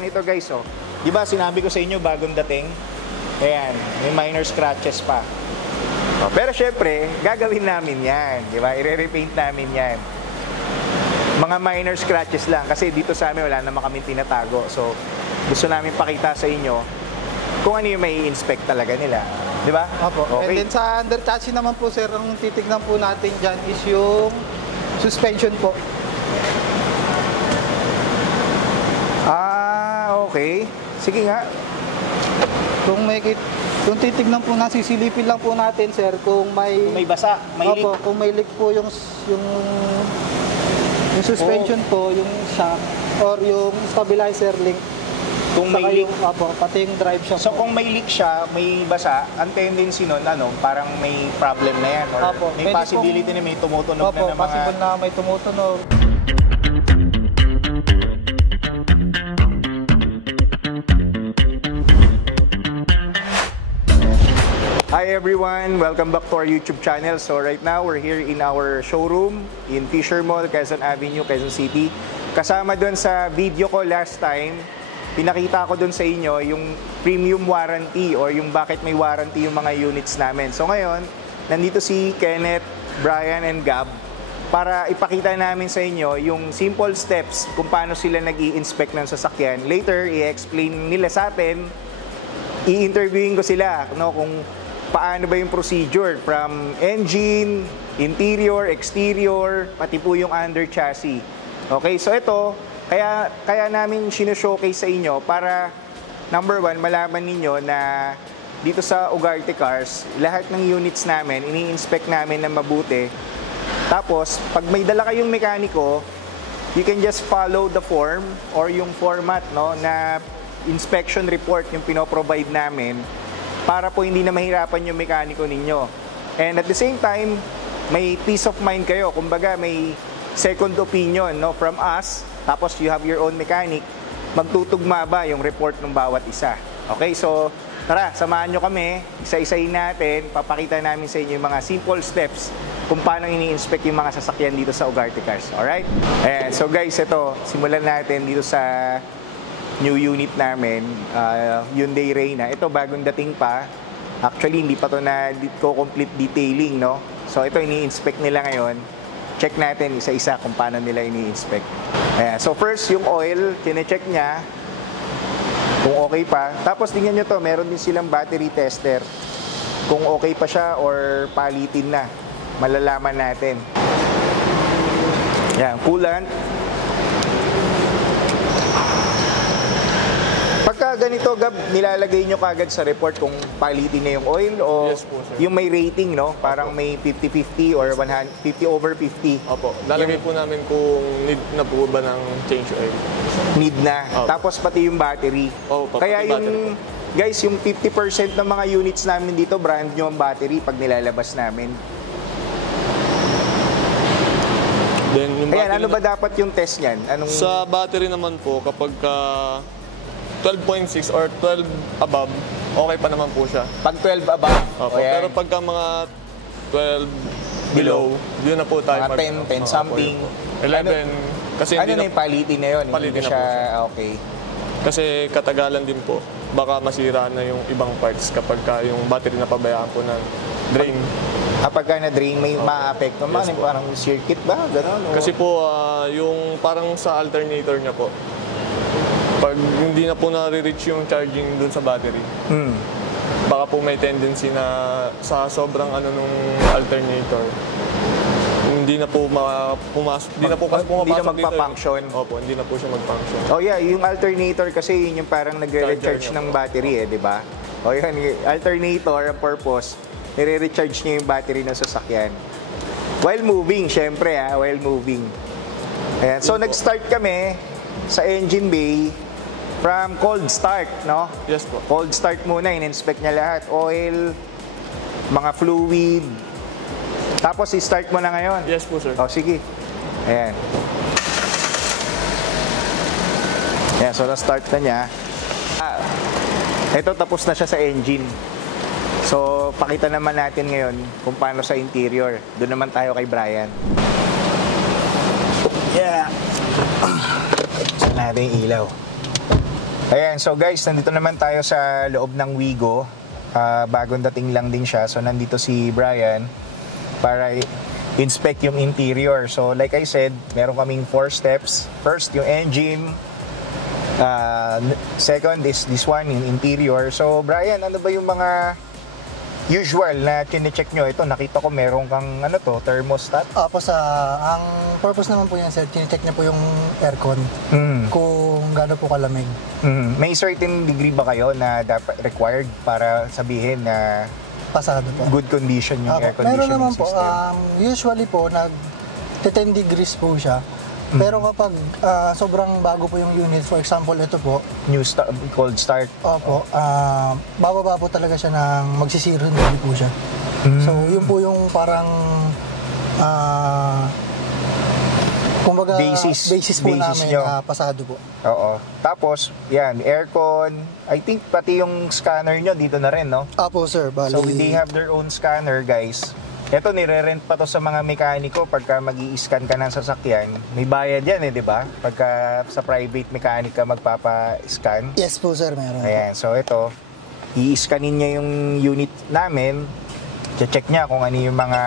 Kagaya nito guys, oh. Di ba sinabi ko sa inyo bagong dating? Ayan, may minor scratches pa. Oh, pero syempre, gagawin namin yan. Di ba? I-repaint namin yan. Mga minor scratches lang. Kasi dito sa amin wala naman kami tinatago. So, gusto namin pakita sa inyo kung ano yung may inspect talaga nila. Di ba? Opo. Okay. And then sa under chassis naman po sir, ang titignan po natin dyan is yung suspension po. Okay. Sige nga. Kung titignan po na, sisilipin lang po natin sir kung may basa, may leak. Opo, kung may leak po yung suspension po, yung shock or yung stabilizer link. Kung may leak. Opo, pati yung drive shock. So kung may leak siya, may basa, ang tendency nun, parang may problem na yan. Or Opo, may possibility na may tumutunog opo, na ng mga... possible na may tumutunog. Hi everyone! Welcome back to our YouTube channel. So right now, we're here in our showroom in Fisher Mall, Quezon Avenue, Quezon City. Kasama doon sa video ko last time, pinakita ko doon sa inyo yung premium warranty or yung bakit may warranty yung mga units namin. So ngayon, nandito si Kenneth, Brian, and Gab para ipakita namin sa inyo yung simple steps kung paano sila nag-i-inspect ng sasakyan. Later, i-explain nila sa atin, i-interviewin ko sila kung paano ba yung procedure from engine, interior, exterior, pati po yung under chassis. Okay, so ito, kaya namin sino-showcase sa inyo para number one, malaman ninyo na dito sa Ugarte Cars, lahat ng units namin, ini-inspect namin na mabuti. Tapos, pag may dala kayong mekaniko, you can just follow the form or yung format na inspection report yung pinoprovide namin para po hindi na mahirapan yung mekaniko ninyo. And at the same time, may peace of mind kayo. Kumbaga, may second opinion from us. Tapos you have your own mechanic. Magtutugma ba yung report ng bawat isa? Okay, so tara, samahan nyo kami. Isa-isayin natin. Papakita namin sa inyo yung mga simple steps kung paano ini-inspect yung mga sasakyan dito sa Ugarte Cars. Alright? Ayan, so guys, ito. Simulan natin dito sa new unit namin, Hyundai Reyna. Ito bagong dating pa. Actually, hindi pa to na complete detailing, no? So ito ini-inspect nila ngayon. Check natin isa-isa kung paano nila ini-inspect. So first, yung oil, kine-check niya kung okay pa. Tapos tingnan nyo to, meron din silang battery tester. Kung okay pa siya or palitin na, malalaman natin. Yan, coolant. Pagka ganito, Gab, nilalagay nyo kagad sa report kung palitin na yung oil o yes, po, sir. Yung may rating, no? Parang may 50-50 or 50/50. Opo. Lalagay po namin kung need na po ba ng change oil. Need na. Opo. Tapos pati yung battery. Opo, kaya pati yung, battery. guys, yung 50% ng mga units namin dito, brand new ang battery pag nilalabas namin. Then, yung Ayan, ano ba dapat yung test niyan? Sa battery naman po, kapag 12.6 or 12 above, okay pa naman po siya. Pag 12 above. Opo. Pero pagka mga 12 below, yun na po tayo. Mga 10 something. 11. Kasi ano na yung palitin na yun? Palitin hindi na po siya. Okay. Kasi katagalan din po, baka masira na yung ibang parts kapag yung battery na pabayaan po ng drain. Kapag na-drain, may ma-apekto man, yes, parang circuit ba? Ganon, o? Kasi po, yung parang sa alternator niya po, pag hindi na po na-reach yung charging dun sa battery, baka po may tendency na sa sobrang nung alternator, hindi na po hindi na magpa-function. Opo, hindi na po siya mag-function. Oh yeah, yung alternator kasi yun yung parang nagre-recharge ng battery di ba? O yun, alternator, ang purpose, nire-recharge niya yung battery ng sasakyan. While moving, syempre while moving. Ayan. So nag-start kami sa engine bay from cold start, no? Yes po. Cold start muna, in-inspect niya lahat. Oil, mga fluid. Tapos i-start mo na ngayon. Yes po, sir. O, sige. Ayan. Ayan, so na-start na niya. Ito, tapos na siya sa engine. So, pakita naman natin ngayon kung paano sa interior. Doon naman tayo kay Brian. Yeah. Saan natin yung ilaw? Ayan, so guys, nandito naman tayo sa loob ng Wigo. Bagong dating lang din siya. So nandito si Brian para inspect yung interior. So like I said, meron kaming 4 steps. First, yung engine. Second is this one, yung interior. So Brian, ano ba yung mga usual na chine-check nyo? Ito, nakita ko meron kang thermostat. Ang purpose naman po yan, sir, chine-check niya po yung aircon. Kung gaano po kalamig. May certain degree ba kayo na dapat required para sabihin na Pasado po. good condition yung air conditioning Meron naman system? po, usually po, 10 degrees po siya. Pero kapag sobrang bago po yung unit, for example, ito po, cold start. opo, bababa po talaga siya ng magsi-0 degree po siya. So, yun po yung parang kumbaga, basis po namin nyo. na pasado po. Oo. Tapos, yan, aircon. I think pati yung scanner nyo dito na rin, no? Opo, sir. Bali, So, they have their own scanner, guys. Ito, nire-rent pa to sa mga mekaniko pagka mag-i-scan ka ng sasakyan. May bayad yan di ba? Pagka sa private mechanic ka magpapa-scan. yes po, sir, meron. Ayan, so ito, i-scanin niya yung unit namin. Check niya kung ano yung mga,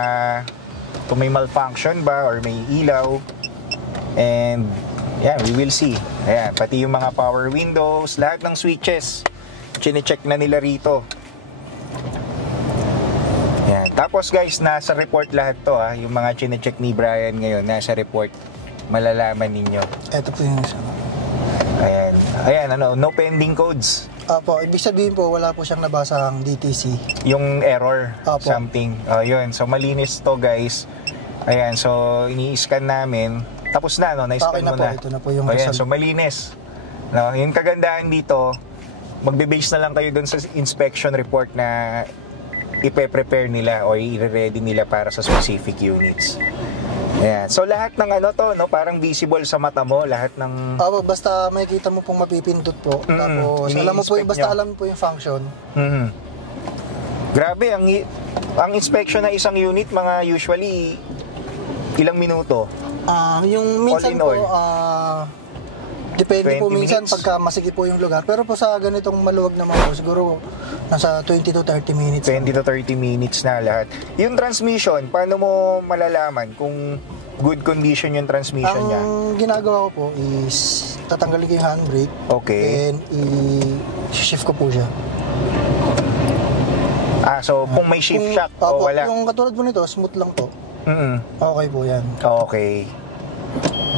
kung may malfunction ba or may ilaw. And, yeah, we will see. Ayan, pati yung mga power windows, lahat ng switches, chine-check na nila rito. Ayan. Tapos guys, nasa report lahat to yung mga chine-check ni Brian ngayon, nasa report. Malalaman ninyo. Ito po yung isa. Ayan. Ayan, no pending codes. Opo, ibig sabihin po, wala po siyang nabasang DTC. Yung error, Opo. something. Yun. So, malinis to guys. Ayan, so ini-scan namin. Tapos na, na-scan Okay na mo po, na. ito na po yung Ayan, result. so malinis. No, yung kagandahan dito, magbe-base na lang kayo dun sa inspection report na ipe-prepare nila o i-ready nila para sa specific units. Ayan. So lahat ng parang visible sa mata mo, lahat ng Basta makikita mo pong mapipindot po. Tapos alam mo po yung, ini-inspect nyo. alam mo po yung function. Grabe, ang inspection ng isang unit, mga usually ilang minuto? Yung minsan All in po, all? depende po 20 minsan minutes? pagka masigit po yung lugar. Pero po sa ganitong maluwag naman po, siguro nasa 20 to 30 minutes. 20 to 30 minutes na lahat. Yung transmission, paano mo malalaman kung good condition yung transmission niya? Ang ginagawa ko po is tatanggalin ko yung handbrake. Okay. And i-shift ko po siya. So kung may shift shock o wala? Yung katulad po nito, smooth lang po. Okay po yan. Okay.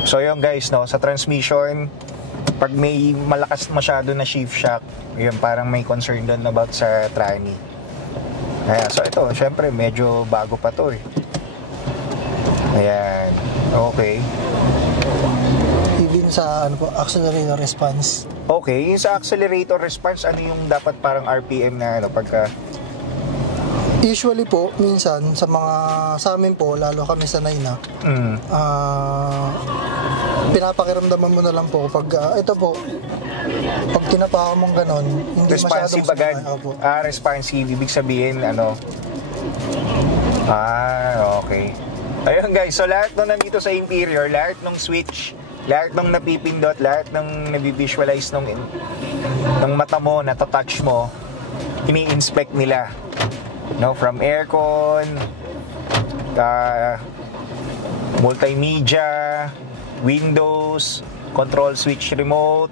So yun guys, sa transmission, pag may malakas masyado na shift shock, yun parang may concern doon about sa tranny. Ayan, so ito, syempre medyo bago pa to Ayan, okay. Even sa accelerator response. Okay, yung sa accelerator response, ano yung dapat parang RPM na pagka... Usually po, minsan, sa amin po, lalo kami sanay na, pinapakiramdaman mo na lang po pag, ito po, pag tinapakan mong ganon, hindi Responsive masyadong agad. Opo. Responsive, ibig sabihin, okay. Ayun guys, so lahat nung nandito sa interior, lahat ng switch, lahat ng napipindot, lahat ng nabivisualize ng mata mo, natatouch mo, ini-inspect nila. From aircon, multimedia, windows, control switch remote,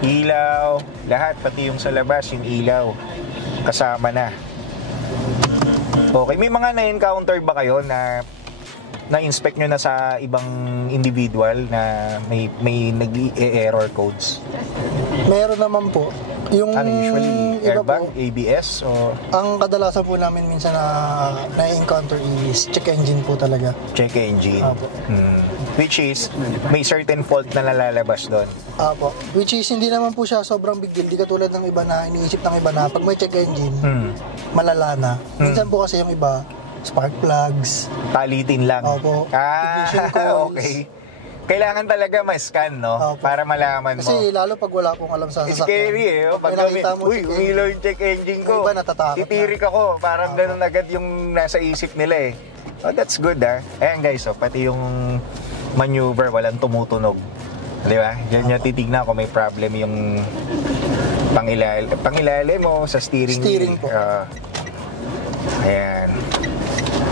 ilaw, lahat, pati yung sa labas, yung ilaw, kasama na. Okay, may mga na-encounter ba kayo na na-inspect nyo na sa ibang individual na may nag-error codes? Meron naman po. Yung usually iba airbag, po, ABS o ang kadalasan po namin minsan na-encounter is check engine po talaga. check engine? Apo. Which is may certain fault na nalalabas doon. Apo. Which is hindi naman po siya sobrang big deal. Di katulad ng iba na iniisip ng iba na pag may check engine, malala na. Minsan po kasi yung iba, spark plugs. Palitin lang. Opo. Ignition coils. Okay. Kailangan talaga ma-scan, no? Opo. Para malaman mo. Kasi lalo pag wala pong alam sa sasakyan. Scary Pag Pag nakita mo, uy, umilaw yung check engine ko. Yung iba natatakot na. Titirik ako. Parang ganun agad yung nasa isip nila Oh, that's good Ayan guys, pati yung maneuver, walang tumutunog. Di ba? Diyan nyo titignan kung may problem yung pangilalim mo sa steering Steering wheel. po. Ayan.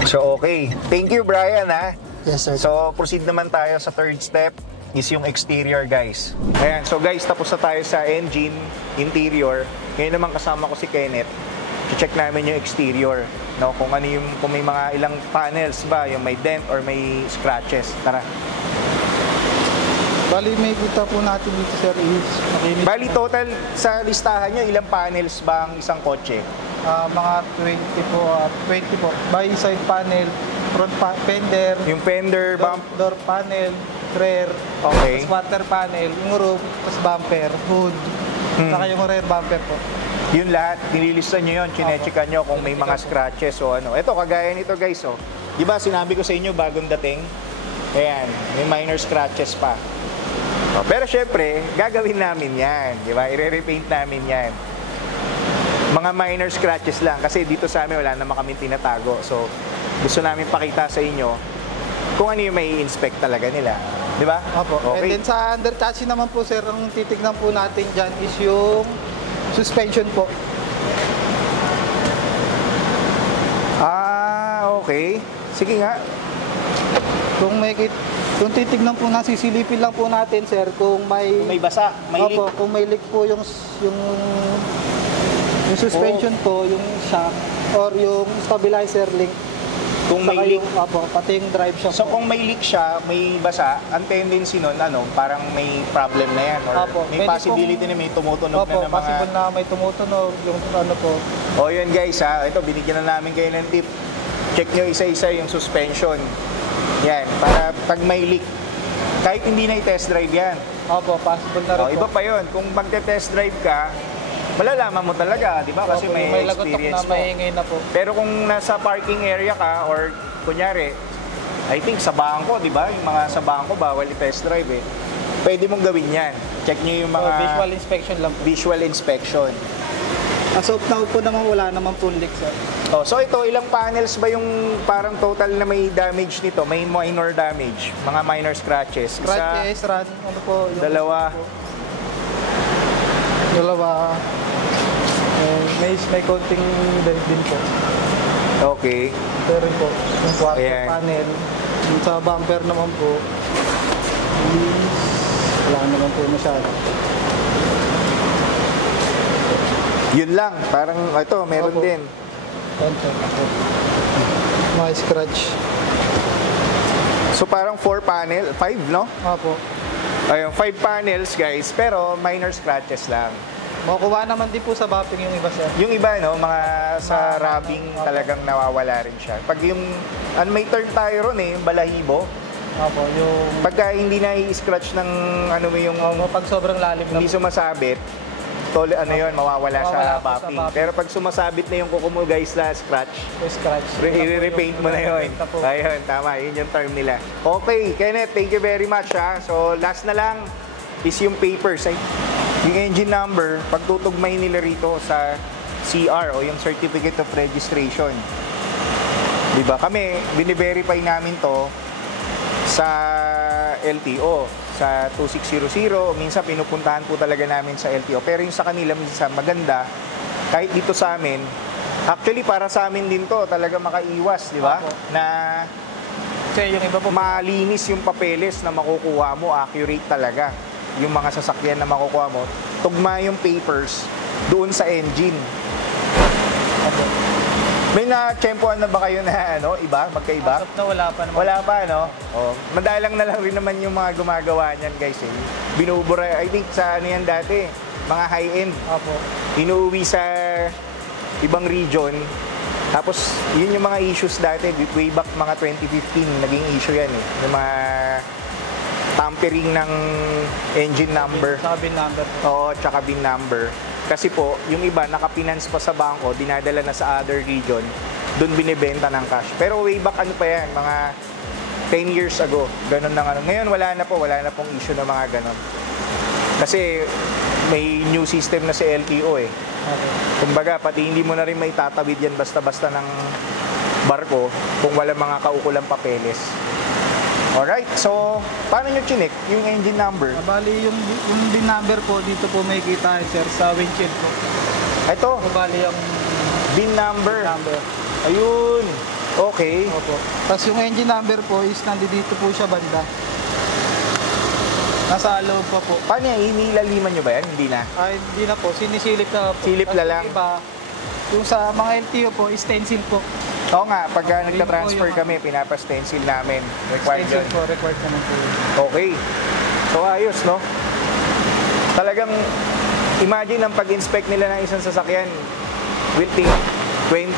So, okay. Thank you, Brian, ha? Yes, sir. So, proceed naman tayo sa third step is yung exterior, guys. Ayan. So, guys, tapos na tayo sa engine, interior. Ngayon naman kasama ko si Kenneth. I-check namin yung exterior. No? Kung ano yung, kung may mga ilang panels ba, yung may dent or may scratches. Tara. Bali, may kita po natin dito, sir, is makinis. Bali, total sa listahan nyo, ilang panels ba ang isang kotse? Mga 20 po, 20 po. By side panel, fender, Yung fender, bump, door panel, rear, Okay. tapos water panel, yung roof, tapos bumper, hood, saka yung rear bumper po. yun lahat, nililista nyo yun, chinechekan nyo kung may mga scratches o ano. Ito, kagaya nito guys, oh. Di ba sinabi ko sa inyo, bagong dating? Ayan, may minor scratches pa. Oh, pero syempre, gagawin namin yan, di ba? I-repaint namin yan. Mga minor scratches lang, kasi dito sa amin wala naman kami tinatago. So, gusto namin pakita sa inyo kung ano yung may inspect talaga nila. Di ba? Opo. And Okay. then sa under chassis naman po, sir, ang titignan po natin dyan is yung suspension po. Okay. Sige nga. Kung titignan po na, sisilipin lang po natin, sir, kung May basa, may leak. Opo, kung may leak po yung suspension po, yung shock, or yung stabilizer link. Kung may Saka leak. yung, opo, pati yung drive shock. So kung may leak siya, may basa, ang tendency nun, ano, parang may problem na yan. Or Opo, may pwede possibility na may tumutunog Opo, na ng mga... possible na may tumutunog, yung ano po. O yun guys ha, ito binigyan na namin kayo ng tip. Check nyo isa-isa yung suspension. Yan, para pag may leak, kahit hindi na i-test drive yan. Opo, possible na rin O, iba po. pa yun, kung magte-test drive ka, malalaman mo talaga, di ba? Kasi Opo, may, yung may lagotok experience na mo. maingay na po. Pero kung nasa parking area ka, or kunyari, I think sa bangko, di ba? Yung mga sa bangko, bawal i-test drive eh. Pwede mong gawin yan. Check nyo yung mga Visual inspection lang po. visual inspection. As of now po naman, wala naman po leak, sir. Oh, so ito, ilang panels ba yung parang total na may damage nito? May minor damage, mga minor scratches. Isa, Scratches, run, ano po. Yung dalawa, Dalawa. May konting dent din po. okay. Ito rin po, yung quarter Ayan. panel. Yung sa bumper naman po, wala naman po masyado. Yun lang, parang ito, meron Opo. din. Konti. Mga scratch. So parang 4 panel, 5 no? Opo. Ayun, 5 panels guys, pero minor scratches lang. Makukuha naman din po sa bumping yung iba, sir. Yung iba, no, mga sa rubbing talagang nawawala rin siya. Pag yung, may term tayo ron eh, yung balahibo. Opo, yung... Pagka hindi na i-scratch ng ano mo yung Opo, pag sobrang lalim na hindi po. sumasabit, ano yun, mawawala sa Mawawala po sa bumping. bumping. Pero pag sumasabit na yung kuko mo guys na scratch, Scratch. i-repaint mo na yun. Ito po. Ayun, tama, yun yung term nila. Okay, Kenneth, thank you very much ha. So last na lang is yung papers. Yung engine number, pagtutugmay nila rito sa CR o yung Certificate of Registration. Diba? Kami, bine-verify namin to sa LTO, sa 2600. Minsan pinupuntahan po talaga namin sa LTO. Pero yung sa kanila, minsan maganda, kahit dito sa amin, actually para sa amin din to, talaga makaiwas, di ba? Opo. Na Kasi yung iba po, malinis yung papeles na makukuha mo, accurate talaga. Yung mga sasakyan na makukuha mo, tugma yung papers doon sa engine. Opo. May na-tsempohan na ba kayo na iba, magkaiba? As of na wala pa naman. Wala pa, no? Oh, madalang na lang rin naman yung mga gumagawa niyan, guys. Eh. Binubura, I think sa ano yan dati, mga high-end. Opo. Inuuwi sa ibang region. Tapos, yun yung mga issues dati, way back mga 2015, naging issue yan eh. Yung mga tampering ng engine number. Sa bin number. Oo, tsaka bin number. Kasi po, yung iba nakapinance pa sa bangko, dinadala na sa other region, doon binibenta ng cash. Pero way back ano pa yan, mga 10 years ago, ganun na ano. Ngayon wala na pong issue ng mga ganun. Kasi may new system na si LTO eh. Okay. Kumbaga, pati hindi mo na rin may tatawid yan basta-basta ng barko kung wala mga kaukulang papeles. Alright, so paano nyo chinek yung engine number? Bali, yung VIN number po, dito po may kita sir, sa windshield po. Ito, Bali, yung VIN number. number. Ayun. Okay. Opo. Tapos yung engine number po is nandito po siya banda. Nasa loob pa po. Paano yan? Inilaliman nyo ba yan? Hindi na. Ay, hindi na po. Sinisilip na po. Silip na lang. Yung iba, yung sa mga LTO po, stencil po. Oo nga, pagka Yun nagta-transfer po yung kami, pinapa-stencil namin. Required Stencil yun. po, required naman po. Okay. So ayos, no? Talagang, imagine ang pag-inspect nila ng isang sasakyan will take 20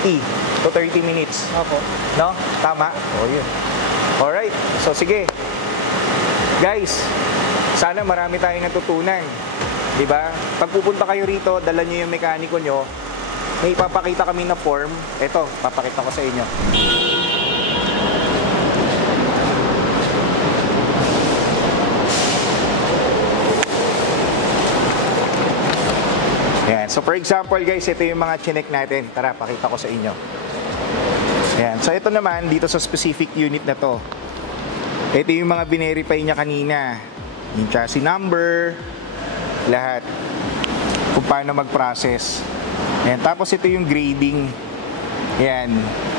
to 30 minutes. Opo. No? Tama? O yun. Alright. So sige. Guys, sana marami tayong natutunan. Diba? Pag pupunta kayo rito, dala nyo yung mekaniko nyo, may ipapakita kami na form. Ito, papakita ko sa inyo. Ayan. So for example guys, ito yung mga chinek natin. Tara, pakita ko sa inyo. Ayan. So ito naman, dito sa specific unit na to. Ito yung mga binerify niya kanina. Yung chassis number, lahat. Kung paano mag-process. Ayan. Tapos ito yung grading. Ayan.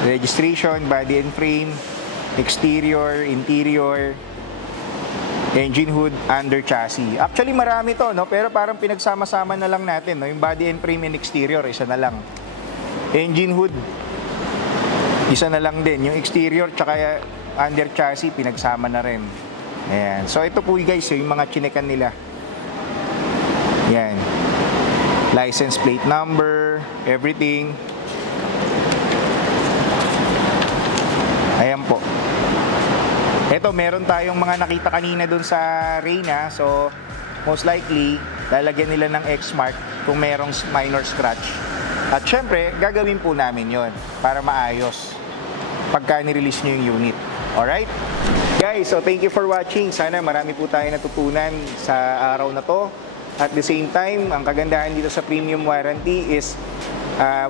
Registration, body and frame, exterior, interior, engine hood, under chassis. Actually, marami to, no? Pero parang pinagsama-sama na lang natin, no? Yung body and frame and exterior, isa na lang. Engine hood, isa na lang din. Yung exterior, tsaka under chassis, pinagsama na rin. Ayan. So, ito po guys, yung mga chinekan nila. Ayan. License plate number, everything. Ayan po. Ito, meron tayong mga nakita kanina dun sa Reyna. So, most likely, lalagyan nila ng X mark kung merong minor scratch. At syempre, gagawin po namin yon para maayos pagka nirelease nyo yung unit. Alright? Guys, so thank you for watching. Sana marami po tayo natutunan sa araw na to. At the same time, ang kagandahan dito sa premium warranty is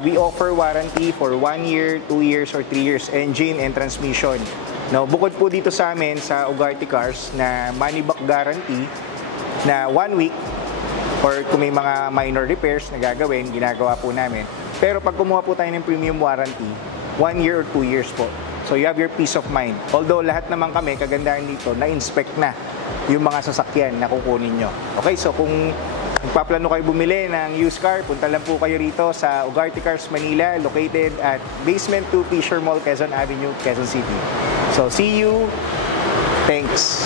we offer warranty for 1 year, 2 years, or 3 years, engine and transmission. No, bukod po dito sa amin sa Ugarte Cars na money back guarantee na 1 week or kung may mga minor repairs na gagawin, ginagawa po namin. Pero pag kumuha po tayo ng premium warranty, 1 year or 2 years po. So you have your peace of mind. Although lahat naman kami, kagandahan dito, na-inspect na yung mga sasakyan na kukunin nyo. Okay, so kung nagpaplano kayo bumili ng used car, punta lang po kayo rito sa Ugarte Cars Manila, located at Basement 2 Fisher Mall, Quezon Avenue, Quezon City. So see you. Thanks.